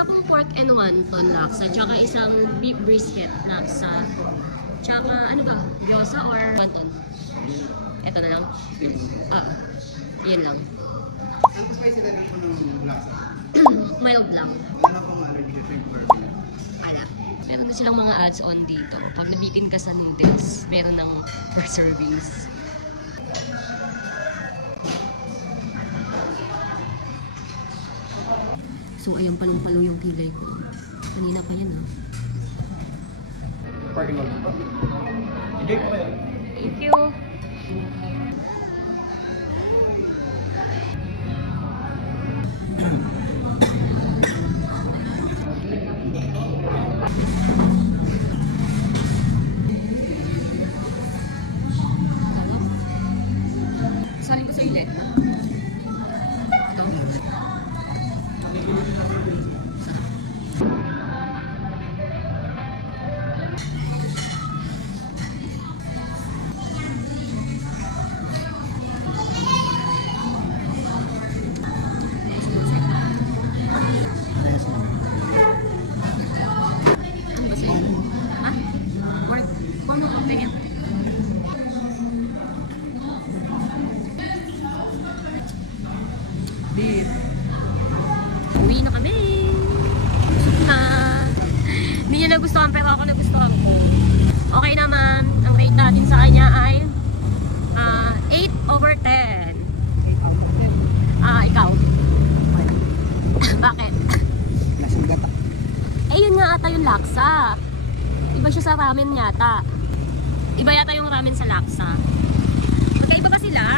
Isa pong pork and wonton laksa, tsaka isang beef brisket laksa. Tsaka ano ba? Gyoza or wonton? Ito na lang. Yun lang. Ang spicy na po ng laksa? Mild lang. Wala pong hindi ka barbecue. Wala. Meron na silang mga ads-on dito. Pag nabitin ka sa noodles, meron ng per servings. So, ayan palong-palong yung kilay ko. Kanina pa yan, ha? Parking lot. Enjoy po kayo. Thank you. Sali ko sa ilit. Ito. Ano ba sa'yo? Ha? Pork? Paano ka ganyan? Beef. Uwi na kami. Busog na. Hindi niya nagustuhan pero ako nagustuhan ko. Okay naman. Ang rate natin sa kanya ay 8/10. Ikaw? Bakit? Lasang gata. Eh yun nga ata yung laksa. Iba siya sa ramen yata. Iba yata yung ramen sa laksa. Magkaiba ba sila?